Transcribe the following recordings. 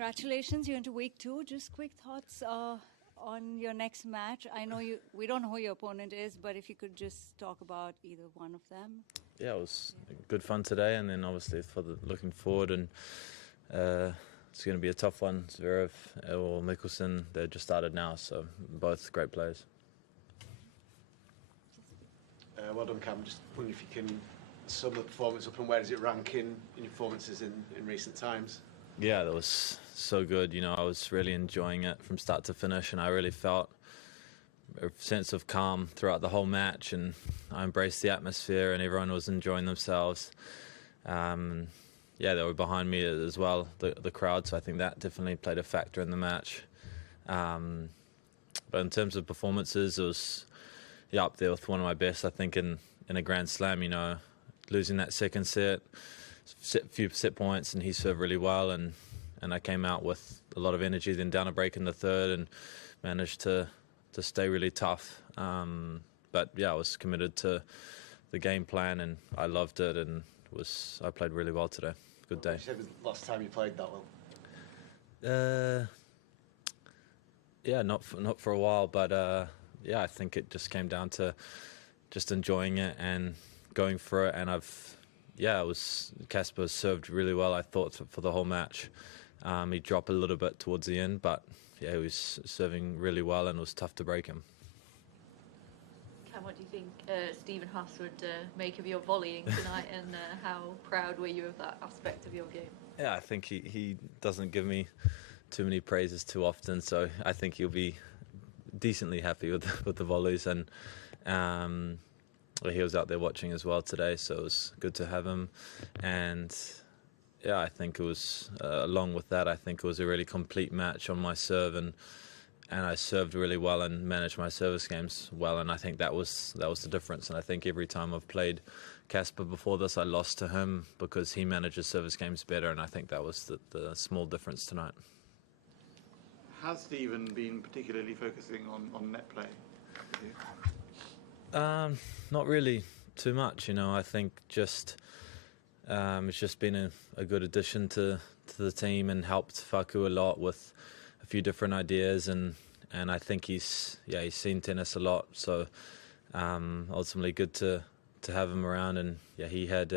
Congratulations, you're into week 2. Just quick thoughts on your next match. I know we don't know who your opponent is, but if you could just talk about either one of them. Yeah, it was good fun today, and then obviously looking forward, and it's going to be a tough one. Zverev or Mikkelsen, they're just started now, so both great players. Well done, Cam. Just wondering if you can sum the performance up and where does it rank in your performances in recent times? Yeah, that was so good. You know, I was really enjoying it from start to finish, and I really felt a sense of calm throughout the whole match, and I embraced the atmosphere, and everyone was enjoying themselves. Yeah, they were behind me as well, the crowd, so I think that definitely played a factor in the match. But in terms of performances, it was up there with one of my best, I think, in a Grand Slam. You know, losing that second set, few set points, and he served really well, and I came out with a lot of energy, then down a break in the third, and managed to stay really tough. But yeah, I was committed to the game plan, and I loved it, and I played really well today. Good day. You said it was the last time you played that well? Yeah, not for a while, but yeah, I think it just came down to just enjoying it and going for it. And Casper served really well, I thought, for the whole match. He dropped a little bit towards the end, but yeah, he was serving really well, and it was tough to break him. Cam, what do you think Stephen Haas would make of your volleying tonight, and how proud were you of that aspect of your game? Yeah, I think he doesn't give me too many praises too often, so I think he'll be decently happy with the volleys, and he was out there watching as well today, so it was good to have him. And yeah, I think it was along with that, I think it was a really complete match on my serve, and I served really well and managed my service games well, and I think that was the difference. And I think every time I've played Casper before this, I lost to him because he manages service games better, and I think that was the small difference tonight. Has Stephen been particularly focusing on net play? Not really too much, you know. I think it's just been a good addition to the team, and helped Faku a lot with a few different ideas, and I think he's seen tennis a lot, so ultimately good to have him around. And yeah, he had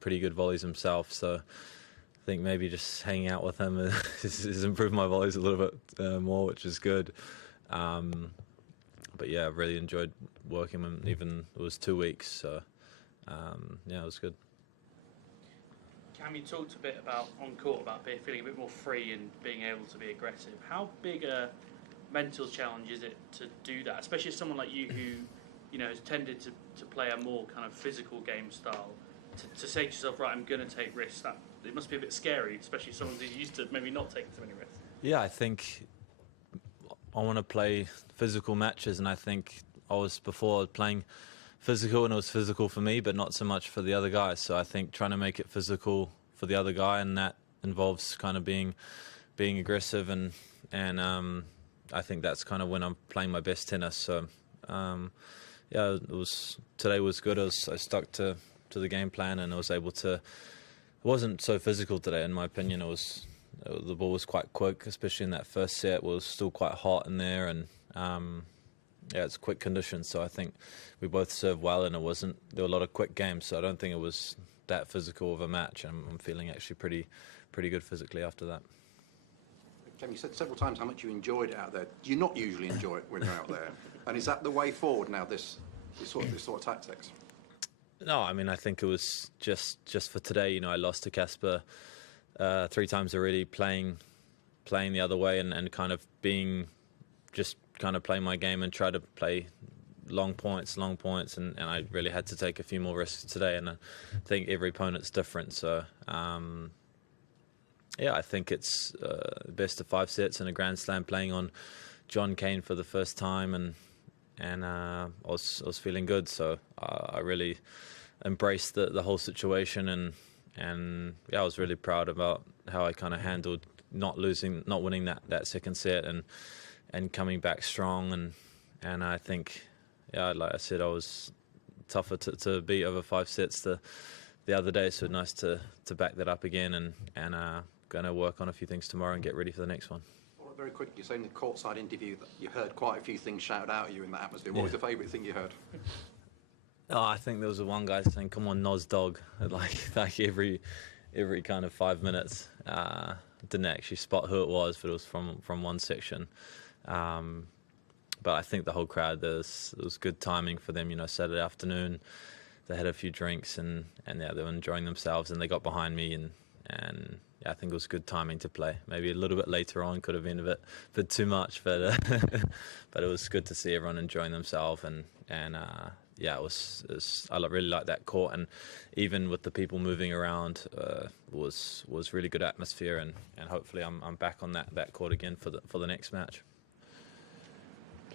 pretty good volleys himself, so I think maybe just hanging out with him has improved my volleys a little bit more, which is good. But yeah, I really enjoyed working with him, even it was 2 weeks, so yeah, it was good. Cam, you talked a bit about on court about feeling a bit more free and being able to be aggressive. How big a mental challenge is it to do that, especially as someone like you who has tended to play a more kind of physical game style? To say to yourself, right, I'm going to take risks. That it must be a bit scary, especially someone who's used to maybe not taking so many risks. Yeah, I think I want to play physical matches, and I think I was before playing physical, and it was physical for me, but not so much for the other guys. So I think trying to make it physical for the other guy, and that involves kind of being aggressive, and I think that's kind of when I'm playing my best tennis. So yeah, today was good. I stuck to the game plan, and I was able to. It wasn't so physical today, in my opinion. The ball was quite quick, especially in that first set. It was still quite hot in there, and yeah, it's quick conditions. So I think we both served well, and there were a lot of quick games. So I don't think it was that physical of a match. I'm feeling actually pretty good physically after that. Cam, you said several times how much you enjoyed it out there. Do you not usually enjoy it when you're out there? And is that the way forward now? This sort of tactics? No, I mean, I think it was just for today. You know, I lost to Casper 3 times already, playing the other way, and kind of playing my game and try to play long points, and I really had to take a few more risks today, and I think every opponent's different. So yeah, I think it's best of 5 sets in a Grand Slam, playing on Cain for the first time, and I was feeling good. So I really embraced the whole situation, and yeah, I was really proud about how I kind of handled not winning that second set, and coming back strong, and I think, yeah, like I said, I was tougher to beat over 5 sets the other day, so nice to back that up again, and going to work on a few things tomorrow and get ready for the next one. Well, very quickly, you say in the courtside interview that you heard quite a few things shouted out at you in that atmosphere. What was the favourite thing you heard? Oh, I think there was one guy saying, "Come on, Nos dog," like every kind of 5 minutes. Didn't actually spot who it was, but it was from one section. But I think the whole crowd, it was good timing for them. Saturday afternoon, they had a few drinks and yeah, they were enjoying themselves, and they got behind me and yeah, I think it was good timing to play. Maybe a little bit later on could have been a bit too much, but but it was good to see everyone enjoying themselves and yeah, it was I really like that court, and even with the people moving around, was really good atmosphere, and hopefully I'm back on that court again for the next match.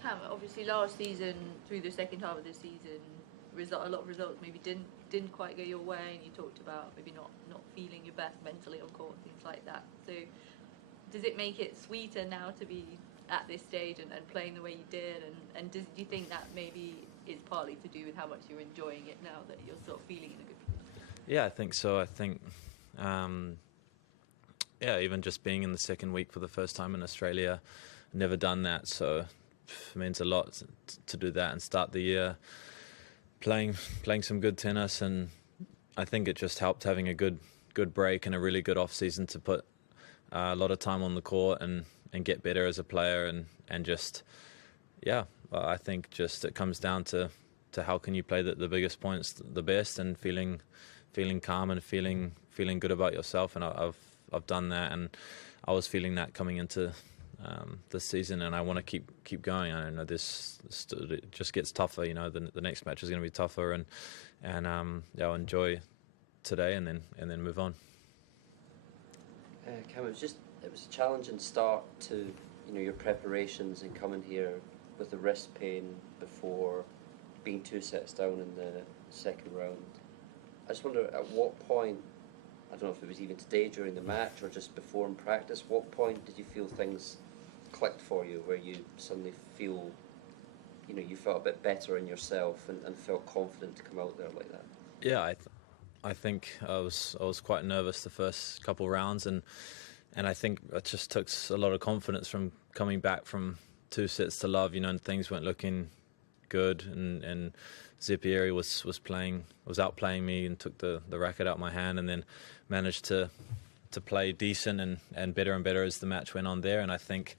Cam, obviously last season, through the second half of the season, a lot of results maybe didn't quite go your way, and you talked about maybe not feeling your best mentally on court, things like that. So does it make it sweeter now to be at this stage and playing the way you did, and do you think that maybe is partly to do with how much you're enjoying it now that you're sort of feeling in a good place? Yeah, I think so. I think yeah, even just being in the second week for the first time in Australia, never done that, so it means a lot to do that and start the year playing some good tennis, and I think it just helped having a good break and a really good off season to put a lot of time on the court and get better as a player, and just yeah, I think just it comes down to how can you play the biggest points the best, and feeling calm and feeling good about yourself, and I've done that, and I was feeling that coming into this season, and I want to keep going. I know it just gets tougher. The next match is going to be tougher, and yeah, I'll enjoy today and then move on. Cam, it was a challenging start to your preparations and coming here with the wrist pain before being 2 sets down in the second round. I just wonder, at what point, I don't know if it was even today during the match or just before in practice, what point did you feel things clicked for you, where you suddenly feel, you felt a bit better in yourself and felt confident to come out there like that? Yeah, I think I was quite nervous the first couple of rounds, and I think it just took a lot of confidence from coming back from 2 sets to love, and things weren't looking good, and Zippieri was outplaying me and took the racket out of my hand, and then managed to play decent and better as the match went on there. And I think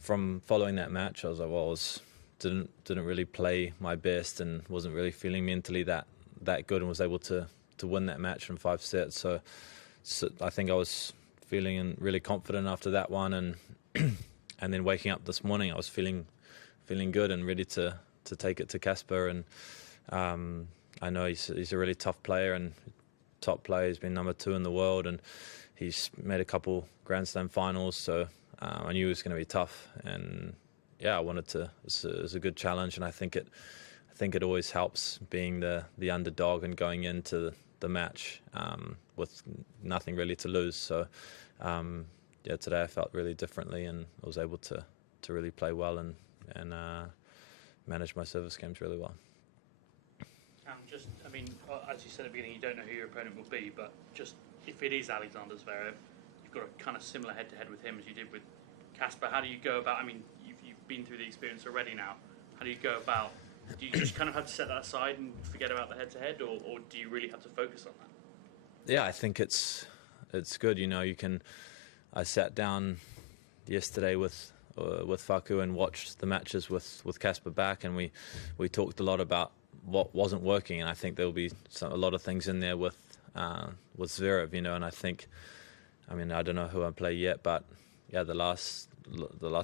from following that match, I was like, well, didn't really play my best and wasn't really feeling mentally that good, and was able to win that match in 5 sets. So I think I was feeling really confident after that one, and and then waking up this morning, I was feeling good and ready to take it to Casper. And I know he's a really tough player and top player. He's been number 2 in the world, and he's made a couple Grand Slam finals, so I knew it was going to be tough. And yeah, I wanted to. It was a good challenge, and I think it always helps being the underdog and going into the match with nothing really to lose. So yeah, today I felt really differently, and I was able to really play well and manage my service games really well. As you said at the beginning, you don't know who your opponent will be, but just if it is Alexander Zverev, you've got a kind of similar head-to-head with him as you did with Casper. How do you go about? You've been through the experience already now. How do you go about? Do you just kind of have to set that aside and forget about the head-to-head, or do you really have to focus on that? Yeah, I think it's good. I sat down yesterday with Faku and watched the matches with Casper back, and we talked a lot about what wasn't working, and I think there'll be a lot of things in there with Zverev, and I think, I don't know who I play yet, but yeah, the last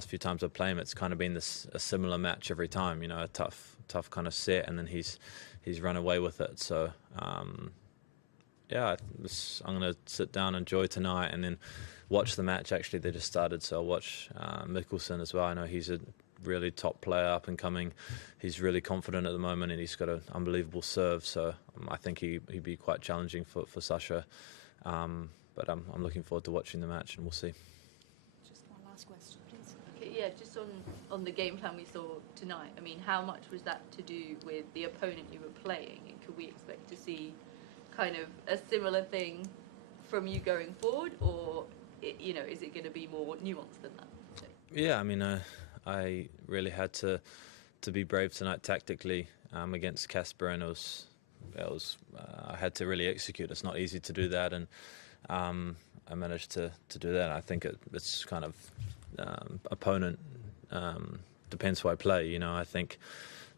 few times I play him, it's kind of been a similar match every time, a tough kind of set, and then he's run away with it. So yeah, I'm going to sit down, enjoy tonight, and then watch the match. Actually, they just started, so I'll watch Mikkelsen as well. I know he's a really top player, up and coming. He's really confident at the moment, and he's got an unbelievable serve, so I think he'd be quite challenging for Sasha. But I'm looking forward to watching the match, and we'll see. Just one last question, please. Okay, yeah, just on the game plan we saw tonight, how much was that to do with the opponent you were playing, and could we expect to see kind of a similar thing from you going forward, or is it going to be more nuanced than that? Yeah, I mean, I really had to be brave tonight tactically against Casper, and it was I had to really execute. It's not easy to do that, and I managed to do that. I think it's kind of opponent depends who I play. I think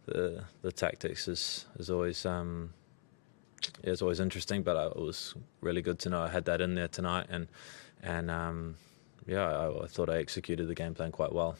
the tactics is always it's always interesting, but it was really good to know I had that in there tonight, and I thought I executed the game plan quite well.